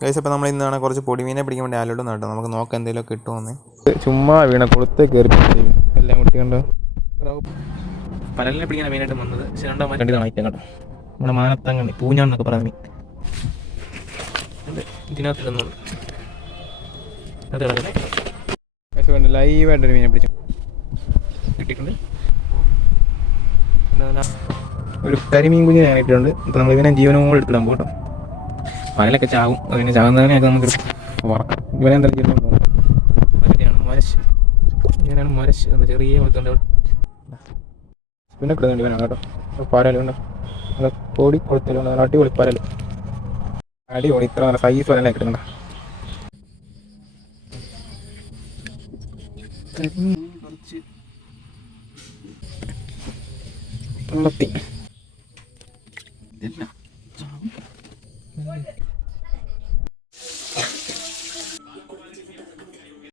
Guys അപ്പോൾ നമ്മൾ ഇന്നാണ് കുറച്ച് പൊടിമീനെ പിടിക്കാൻ വേണ്ടി ആലോട്ട് നട്ടോ നമുക്ക് നോക്കാം എന്തെങ്കിലും കിട്ടുമെന്ന് ചുമ്മാ വീണ കൊളുത്തെ കയറി ചെയ്യും എല്ലാം കുട്ടിയുണ്ടോ പരലിനെ പിടിക്കാൻ മെയിനായിട്ട് വന്നത് ഐറ്റം കേട്ടോ. നമ്മുടെ മാനത്തങ്ങണി പൂഞ്ഞാന്നൊക്കെ പറയുന്ന മീൻ ഇത് ഇതിനകത്ത് ഇടുന്നുണ്ട് അത് കിടക്കട്ടെ ലൈവായിട്ടൊരു മീനെ പിടിച്ചു. കിട്ടിയിട്ടുണ്ട്. ഒരു കരിമീൻ കുഞ്ഞിനെ ആയിട്ടുണ്ട് അപ്പോൾ നമ്മൾ ഇവനെ ജീവനോട് എടുത്തിടാൻ പോകട്ടോ. പലലൊക്കെ ചാവും. അതിനെ ചാവുന്നതിനെയൊക്കെ നമുക്ക് വറക്കാം. ഇവനെ എന്തായാലും ജീവനോട് അതിനെയാണ് മൊരശ്. ഇവനാണ് മൊരശ്. എന്താ ചെറിയ പിന്നെ കിടന്നുണ്ട് ഇവനാണ് കേട്ടോ. പാരലുണ്ട്. നല്ല പൊടി കൊടുത്തലുണ്ട് നല്ല അടിപൊളി പാരൽ. അടിപൊളി. ഇത്ര നല്ല സൈസ് വരെ കിട്ടുന്നുണ്ട്. വെള്ളത്തി Mm-hmm.